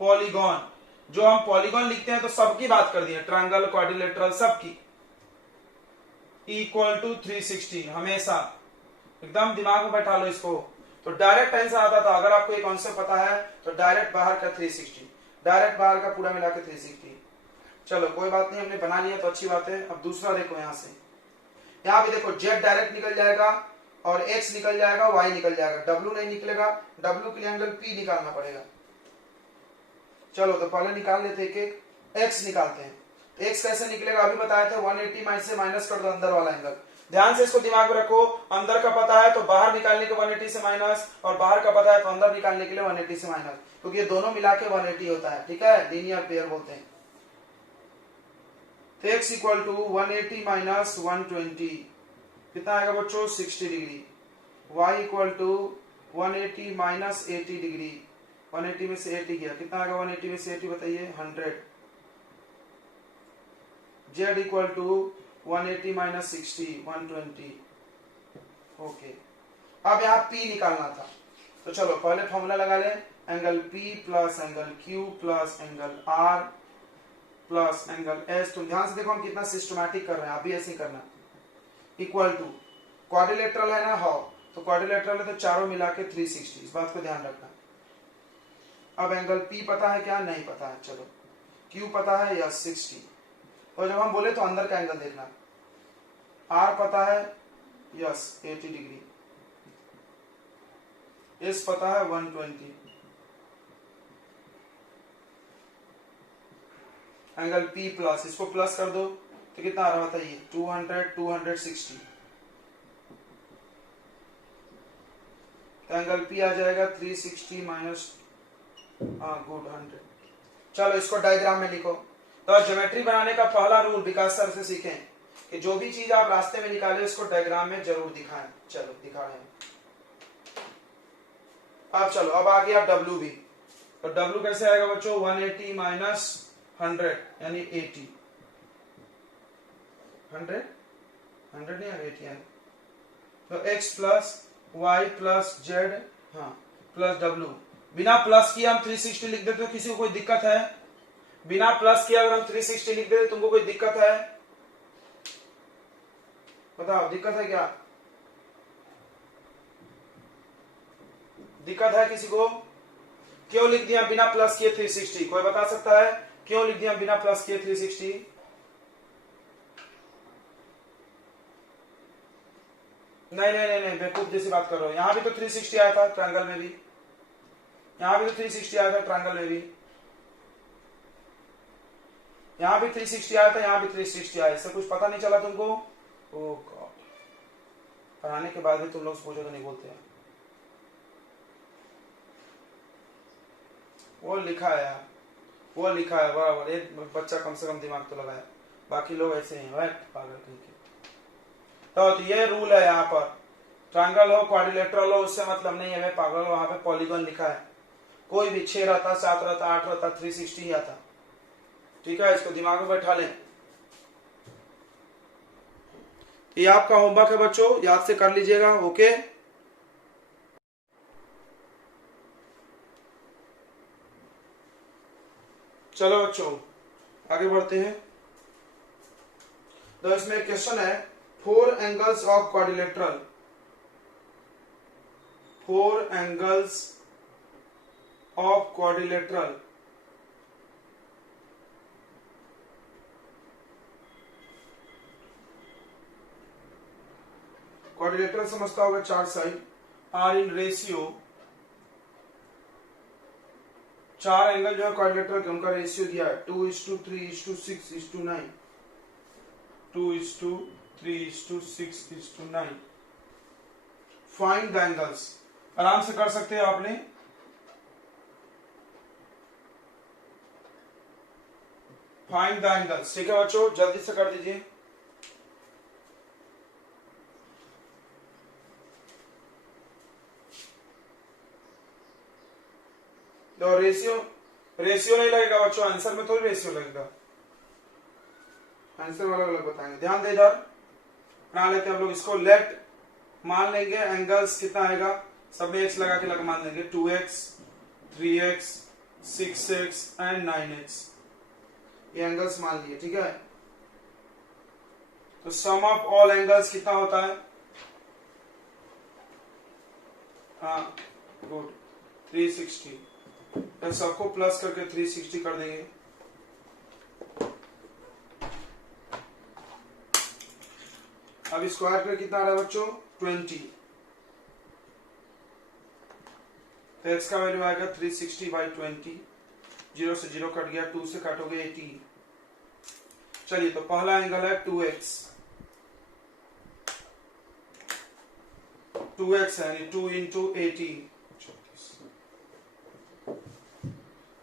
polygon, जो हम पॉलीगॉन लिखते हैं तो सबकी बात कर दी है, ट्रायंगल क्वाड्रिलेटरल सबकी, इक्वल टू 360। हमेशा एकदम दिमाग में बैठा लो इसको। तो डायरेक्ट आंसर आता था, अगर आपको एक कॉन्सेप्ट पता है तो डायरेक्ट बाहर का 360, डायरेक्ट बाहर का पूरा मिला के 360। चलो कोई बात नहीं, हमने बना लिया तो अच्छी बात है। अब दूसरा देखो, यहां से यहाँ पे देखो z डायरेक्ट निकल जाएगा और x निकल जाएगा, y निकल जाएगा, w नहीं निकलेगा। w के लिए एंगल p निकालना पड़ेगा। चलो तो पहले निकाल लेते हैं, एक x निकालते हैं। तो x कैसे निकलेगा अभी बताए थे, 180 माइनस से माइनस कर दो अंदर वाला एंगल। ध्यान से इसको दिमाग में रखो, अंदर का पता है तो बाहर निकालने के 180 से माइनस, और बाहर का पता है तो अंदर निकालने के लिए 180 से माइनस, क्योंकि ये दोनों मिला के 180 होता है। ठीक है, लीनियर पेयर बोलते हैं। तो x इक्वल टू 180 माइनस 120 कितना आएगा बच्चों, 60 degree. y equal to 180 minus 80 degree, 180 में से 80 गया, कितना आएगा 180 में से 80 बताइए, 100। z equal to 180 minus 60, 120। Okay, अब यहाँ p निकालना था, तो चलो पहले फॉर्मूला लगा ले, angle p plus angle q plus angle r plus angle s। तो ध्यान से देखो हम कितना सिस्टमैटिक कर रहे हैं, आप भी ऐसे ही करना। इक्वल टू क्वाड्रिलेटरल है ना, हाउ, तो क्वाड्रिलेटरल है तो चारों मिला के 360, इस बात को ध्यान रखना। अब एंगल p पता है क्या, नहीं पता है, चलो q पता है, यस 60। और जब हम बोले तो अंदर का एंगल देखना, r पता है, यस 80 डिग्री, s पता है 120, एंगल P प्लस, इसको प्लस कर दो तो कितना आ रहा होता है, 200, 260। तो एंगल P आ जाएगा 360 माइनस गुड 100। चलो इसको डायग्राम में लिखो। तो ज्योमेट्री बनाने का पहला रूल विकास सर से सीखें कि जो भी चीज आप रास्ते में निकाले उसको डायग्राम में जरूर दिखाएं। चलो दिखा रहे हैं। अब चलो, अब आ गया W भी। तो W कैसे आएगा बच्चों, 180 माइनस 100 यानी 80, 100 नहीं है 80 यानी। तो x plus y plus z, हाँ प्लस W। बिना प्लस किए हम 360 लिख देते, तो किसी को कोई दिक्कत है? बिना प्लस किए अगर हम 360 लिख देते तुमको कोई दिक्कत है? बताओ दिक्कत है क्या? दिक्कत है किसी को? क्यों लिख दिया बिना प्लस किए 360? कोई बता सकता है क्यों लिख दिया बिना प्लस किए 360? नहीं नहीं नहीं नहीं, बेवकूफ जैसी बात कर रहे हो। यहां भी तो 360 आया था ट्रायंगल में भी, यहां भी तो 360 आया था ट्रायंगल में भी, यहां भी 360 आया था, यहां भी 360 आया। इससे कुछ पता नहीं चला तुमको? ओ गॉड, पढ़ाने के बाद भी तुम लोग पूछो तो नहीं बोलते हैं। वो लिखा है, वो लिखा है बराबर। एक बच्चा कम से कम दिमाग तो लगाया, बाकी लोग ऐसे ही हैं पागल कहीं के। तो ये रूल है, यहाँ पर ट्रायंगल हो क्वाड्रिलेटरल हो उससे मतलब नहीं है, मैं पागल हो। वहां पे पॉलीगॉन लिखा है, कोई भी 6 रहता, 7 रहता, 8 रहता, 360 ही आता। ठीक है, इसको दिमाग में बैठा लें। ये आपका होमवर्क है बच्चों, याद से कर लीजिएगा। ओके, चलो बच्चों आगे बढ़ते हैं। तो इसमें एक क्वेश्चन है, 4 angles of quadrilateral, 4 angles of quadrilateral quadrilateral समझता होगा 4 साइड आर इन रेशियो चार एंगल जो है क्वाड्रिलेटरल के उनका रेशियो दिया है 2:3:6:9 2:3:6:9। फाइंड द एंगल्स, आराम से कर सकते हैं आपने। फाइंड द एंगल्स, ठीक है बच्चों, जल्दी से कर दीजिए। तो रेशियो नहीं लगेगा बच्चों, आंसर में थोड़ी रेशियो लगेगा, आंसर वाला अलग बताएंगे। ध्यान दे इधर, बना लेते हैं हम लोग इसको। लेट मान लेंगे एंगल्स कितना आएगा, सब में एक्स लगा के लगा मान लेंगे 2x 3x 6x and 9x, ये एंगल्स मान लिए, ठीक है। तो सम ऑफ ऑल एंगल्स कितना होता है, हाँ गुड 360, तो सबको प्लस करके 360 कर देंगे। अब स्क्वायर कर कितना आ रहा है बच्चों 20, तो x का वैल्यू आएगा 360/20, 0 से 0 कट गया, 2 से काटोगे 18। चलिए तो पहला एंगल है 2x यानी 2 × 18,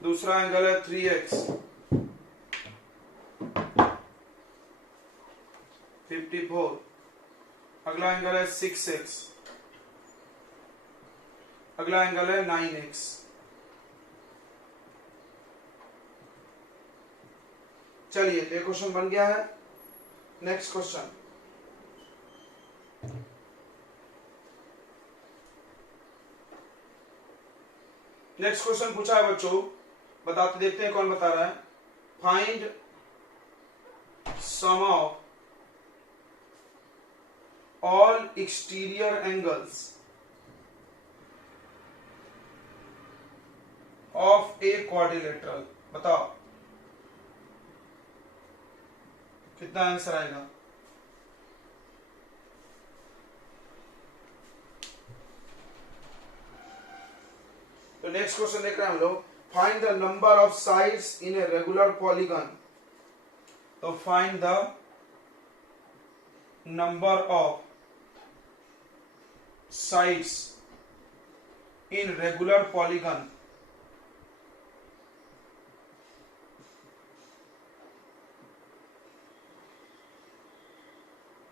दूसरा एंगल है 3x 54, अगला एंगल है 6x, अगला एंगल है 9x। चलिए तो ये क्वेश्चन बन गया है। नेक्स्ट क्वेश्चन, नेक्स्ट क्वेश्चन पूछा है बच्चों, बताते देखते हैं कौन बता रहा है। Find sum of all exterior angles of a quadrilateral, बताओ कितना आंसर आएगा। तो नेक्स्ट क्वेश्चन देख रहे हैं हम लोग, find the number of sides in a regular polygon. तो find the number of sides in regular polygon.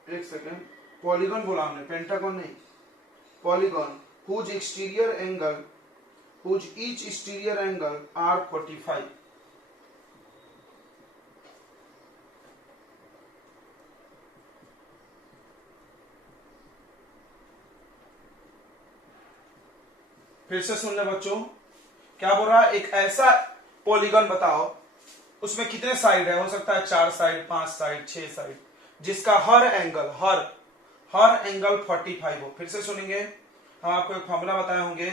एक सेकेंड, पॉलीगन बोला हमने, पेंटागन नहीं, polygon whose exterior angle, whose each exterior angle are 45। फिर से सुन ले बच्चों, क्या बोल रहा है, एक ऐसा पॉलीगन बताओ उसमें कितने साइड है, हो सकता है 4 साइड 5 साइड 6 साइड, जिसका हर एंगल 45 हो। फिर से सुनेंगे, हम आपको एक फॉर्मूला बताए होंगे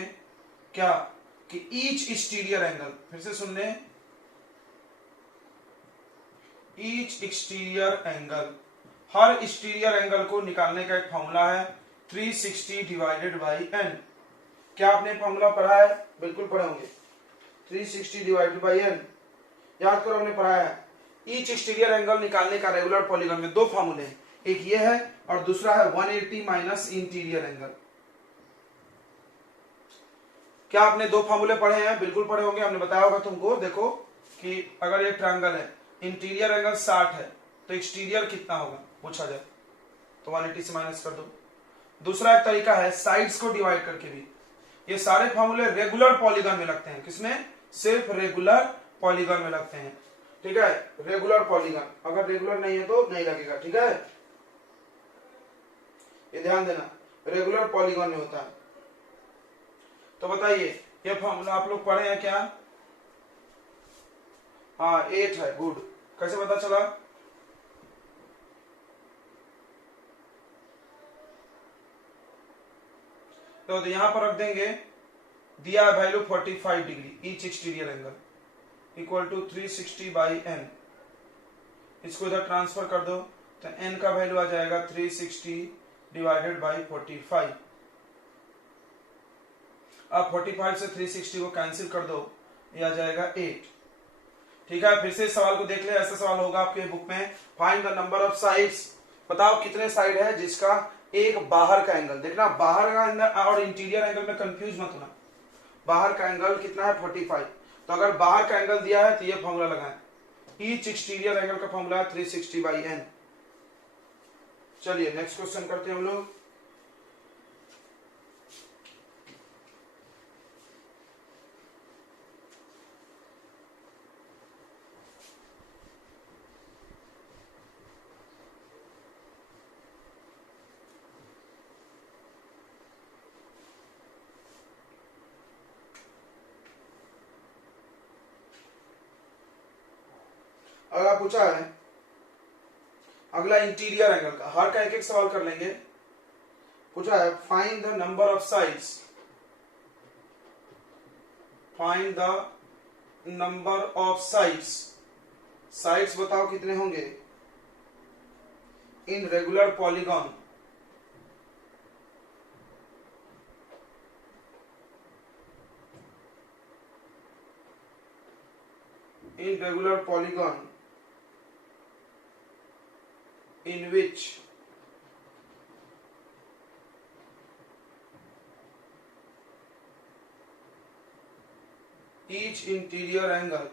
क्या, कि ईच एक्सटीरियर एंगल, फिर से सुन ले, ईच एक्सटीरियर एंगल, हर एक्सटीरियर एंगल को निकालने का एक फॉर्मूला है 360/n। क्या आपने फॉर्मूला पढ़ा है, बिल्कुल पढ़े होंगे, 360/n याद करो, हमने पढ़ा है। ईच एक्सटीरियर एंगल निकालने का रेगुलर पॉलीगन में दो फॉर्मूले हैं, एक ये है और दूसरा है 180 माइनस इंटीरियर एंगल। क्या आपने दो फॉर्मूले पढ़े हैं, बिल्कुल पढ़े होंगे, हमने बताया होगा तुमको। देखो कि अगर एक ट्रायंगल है, इंटीरियर एंगल 60 है, तो एक्सटीरियर कितना होगा पूछा जाए, तो 180 से माइनस कर दो। दूसरा एक तरीका है साइड्स को डिवाइड करके भी। ये सारे फॉर्मूले रेगुलर पॉलीगन में लगते हैं, किसमें, सिर्फ रेगुलर पॉलीगन में लगते हैं, ठीक है, रेगुलर पॉलीगन। अगर रेगुलर नहीं है तो नहीं लगेगा, ठीक है, ये ध्यान देना, रेगुलर पॉलीगन में होता है। तो बताइए ये फॉर्मूला आप लोग पढ़े हैं क्या, हाँ 8 है, गुड। कैसे पता चला, तो यहां पर रख देंगे, दिया value 45 degree each exterior angle equal to 360/n। इसको इधर ट्रांसफर कर दो, तो n का वैल्यू आ जाएगा 360/45। अब 45 से 360 को कैंसिल कर दो, ये आ जाएगा 8। ठीक है, फिर से इस सवाल को देख ले, ऐसा सवाल होगा आपके बुक में, find the number of sides. बताओ कितने साइड है जिसका एक बाहर का एंगल, देखना बाहर का एंगल और इंटीरियर एंगल में कंफ्यूज मत होना। बाहर का एंगल कितना है 45, तो अगर बाहर का एंगल दिया है तो ये फॉर्मूला लगाएं, ईच एक्सटीरियर एंगल का फॉर्मूला है 360/n। चलिए नेक्स्ट क्वेश्चन करते हैं हम लोग। अगला पूछा है, अगला इंटीरियर एंगल का, हर का एक एक सवाल कर लेंगे। पूछा है find the number of sides, find the number of sides. Sides बताओ कितने होंगे इन regular polygon. In regular polygon in which each interior angle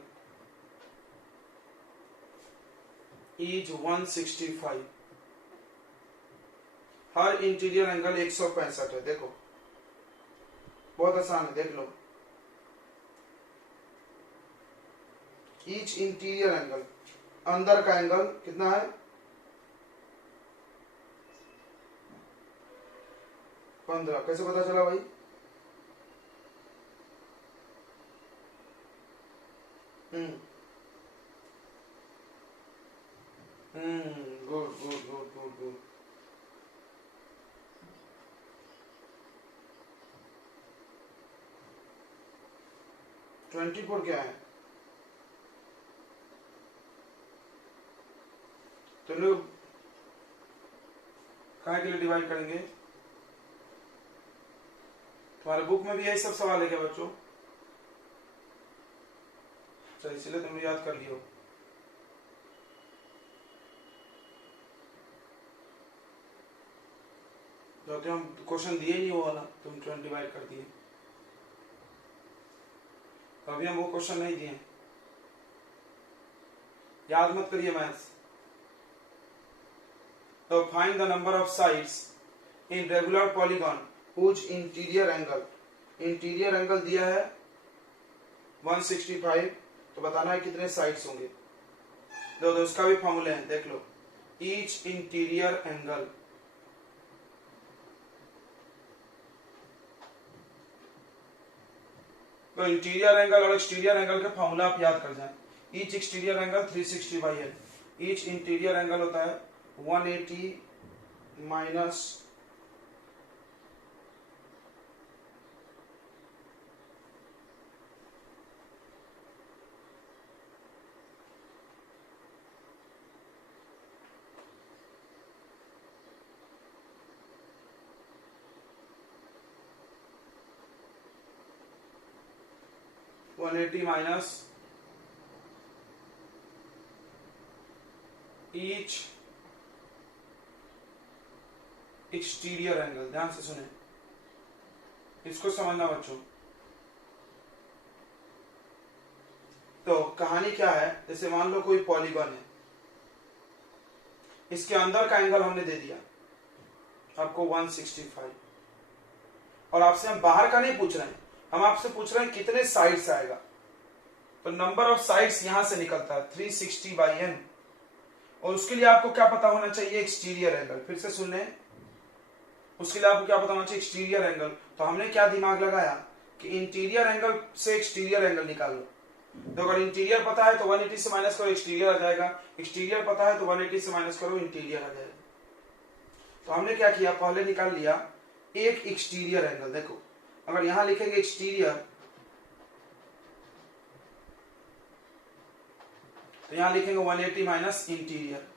is 165। Her interior angle 165 है। देखो बहुत आसान है, देख लो। ईच इंटीरियर एंगल, अंदर का एंगल कितना है 15। कैसे पता चला भाई? Good good good good good. 24 क्या है? तो लोग कहाँ के लिए डिवाइड करेंगे? तुम्हारे बुक में भी यही सब सवाल है क्या बच्चों? अच्छा, इसलिए तुम याद कर लियो। जो हम क्वेश्चन दिए नहीं वो वाला, तुम 20 डिवाइड कर दिए, अभी हम वो क्वेश्चन नहीं दिए, याद मत करिए मैथ्स। तो find the number of sides in regular polygon whose interior angle, interior angle दिया है 165, तो बताना है कितने साइड्स होंगे। तो उसका भी फॉर्मूला है, देख लो। ईच इंटीरियर एंगल, तो इंटीरियर एंगल और एक्सटीरियर एंगल के फॉर्मूला आप याद कर जाएं। Each exterior angle 360/n, each interior angle होता है 180 minus 180 minus each exterior angle. ध्यान से सुने, इसको समझना बच्चों। तो कहानी क्या है, जैसे मान लो कोई पॉलीगॉन है, इसके अंदर का एंगल हमने दे दिया आपको 165, और आपसे हम बाहर का नहीं पूछ रहे हैं, हम आपसे पूछ रहे हैं कितने साइड्स आएगा। तो नंबर ऑफ साइड्स यहां से निकलता है 360/n, और उसके लिए आपको क्या पता होना चाहिए? Exterior angle. फिर से सुन लें, उसके लिए आपको क्या पता होना चाहिए? Exterior angle. तो हमने क्या दिमाग लगाया कि इंटीरियर एंगल से एक्सटीरियर एंगल निकाल लो। तो अगर इंटीरियर पता है तो 180 से माइनस करो, एक्सटीरियर आ जाएगा। एक्सटीरियर पता है तो 180 से माइनस करो, इंटीरियर आ जाएगा। तो हमने क्या किया, पहले निकाल लिया एक एक्सटीरियर एंगल। देखो अगर यहां लिखेंगे एक्सटीरियर, तो यहां लिखेंगे 180 माइनस इंटीरियर।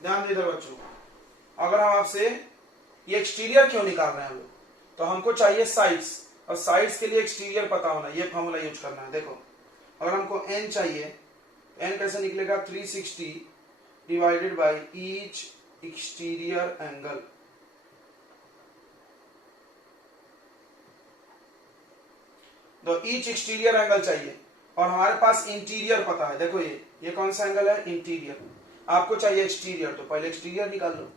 ध्यान दे दो बच्चों। अगर हम आपसे ये एक्सटीरियर क्यों निकाल रहे हैं हम लोग, तो हमको चाहिए साइड्स, और साइड्स के लिए एक्सटीरियर पता होना, ये फॉर्मूला यूज करना है। देखो अगर हमको n चाहिए, n कैसे निकलेगा, 360 divided by each exterior angle. तो ईच एक्सटीरियर एंगल चाहिए, और हमारे पास इंटीरियर पता है। देखो ये कौन सा एंगल है, इंटीरियर। आपको चाहिए एक्सटीरियर, तो पहले एक्सटीरियर निकाल लो।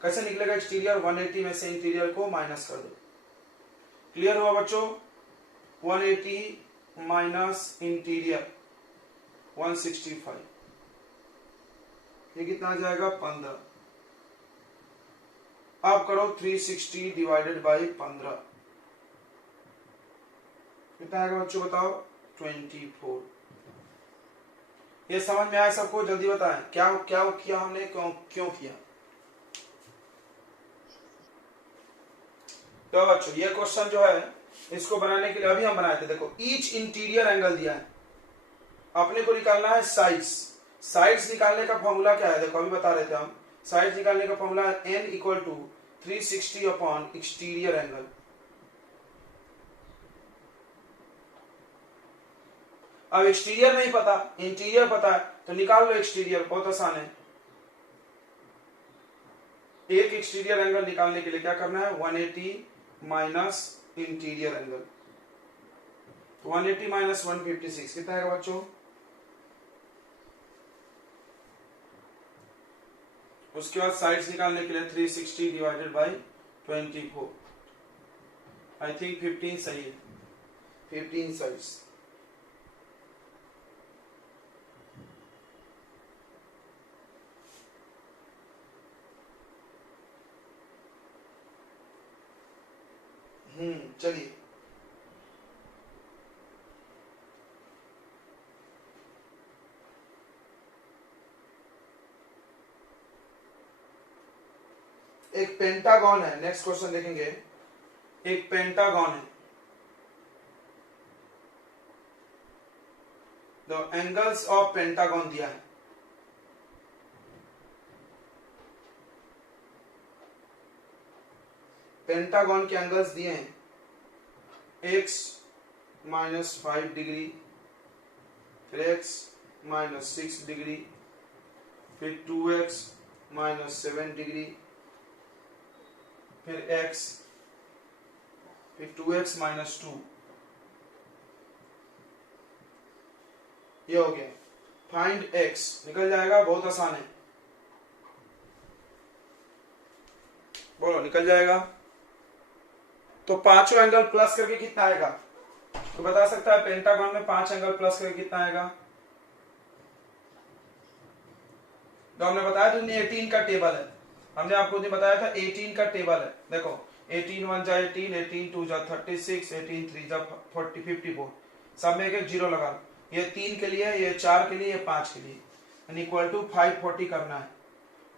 कैसे निकलेगा एक्सटीरियर, 180 में से इंटीरियर को माइनस कर दो। क्लियर हुआ बच्चों, 180 माइनस इंटीरियर 165, ये कितना आ जाएगा, 15। अब करो 360 डिवाइडेड बाई 15, कितना आएगा बच्चों बताओ, 24। ये समझ में आया सबको, जल्दी बताएं क्या क्या किया हमने, क्यों किया। तो बच्चों ये क्वेश्चन जो है, इसको बनाने के लिए अभी हम बनाए थे। देखो ईच इंटीरियर एंगल दिया है, अपने को निकालना है साइड्स। साइड्स निकालने का फॉर्मूला क्या है, देखो अभी बता रहे थे हम। साइड्स निकालने का फॉर्मूला है n equal to 360 upon exterior angle. अब एक्सटीरियर नहीं पता, इंटीरियर पता है, तो निकाल लो एक्सटीरियर, बहुत आसान है। एक एक्सटीरियर एंगल निकालने के लिए क्या करना है, 180 माइनस इंटीरियर एंगल। तो 180 माइनस 156 कितना आएगा बच्चों, उसके बाद साइड्स निकालने के लिए 360 डिवाइडेड बाई 24, आई थिंक 15 सही है, 15 साइड्स। चलिए एक पेंटागन है, नेक्स्ट क्वेश्चन देखेंगे। एक पेंटागन है, द एंगल्स ऑफ पेंटागन दिया है। पेंटागन के एंगल्स दिए हैं, x माइनस 5 डिग्री, फिर x माइनस 6 डिग्री, फिर 2x माइनस 7 डिग्री, फिर x, फिर 2x माइनस 2। ये हो गया। फाइंड x, निकल जाएगा, बहुत आसान है, बोलो निकल जाएगा। तो पांचों एंगल प्लस करके कितना आएगा, तो बता सकता है पेंटागन में 5 एंगल प्लस करके कितना आएगा। तो हमने बताया था 18 का टेबल है, हमने आपको बताया था 18 का टेबल है। देखो 18 1 जा 18, 18 2 जा 36, 18 3 जा 40, 54, सब में एक जीरो लगा। ये 3 के लिए, ये 4 के लिए, ये 5 के लिए, इक्वल टू 540 करना है।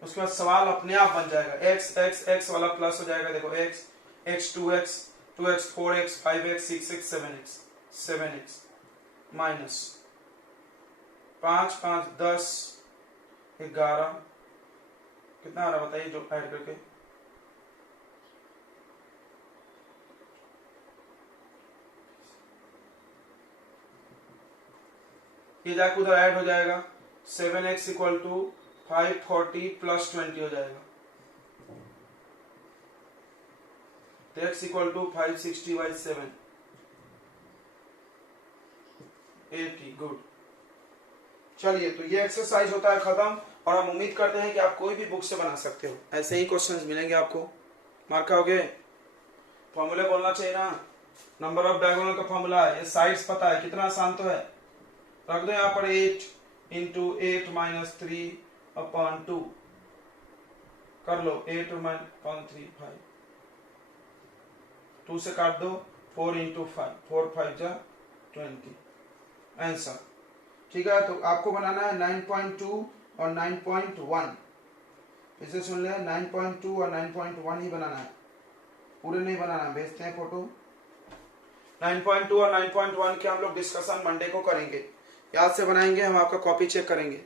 उसके बाद सवाल अपने आप बन जाएगा, x x x वाला प्लस हो जाएगा। देखो x x 2x 2x 4x 5x 6x 7x 7x minus 5 5 10 11, कितना आ रहा बताइए जो ऐड करके, ये जाके उधर ऐड हो जाएगा। 7x इक्वल टू 540 प्लस 20 हो जाएगा, तो x equal to 560 by 7, 80। Good, चलिए तो ये एक्सरसाइज होता है खत्म, और हम उम्मीद करते हैं कि आप कोई भी बुक से बना सकते हो, ऐसे ही क्वेश्चंस मिलेंगे आपको। मार्क खाओगे, फॉर्मूले बोलना चाहिए ना, नंबर ऑफ डायगोनल का फॉर्मूला है, ये साइड्स पता है, कितना आसान तो है। रख दो यहाँ पर 8 इंटू 8 माइनस 3 अपॉन 2, कर लो 8 माइनस 3 5, 2 से काट दो, 4 इंटू 5, 4 5 जा 20, आंसर। ठीक है, तो आपको बनाना है 9.2 और 9.1, इसे सुन ले, 9.2 और 9.1 ही बनाना है, पूरे नहीं बनाना। भेजते हैं फोटो। 9.2 और 9.1 के हम लोग डिस्कशन मंडे को करेंगे, याद से बनाएंगे, हम आपका कॉपी चेक करेंगे।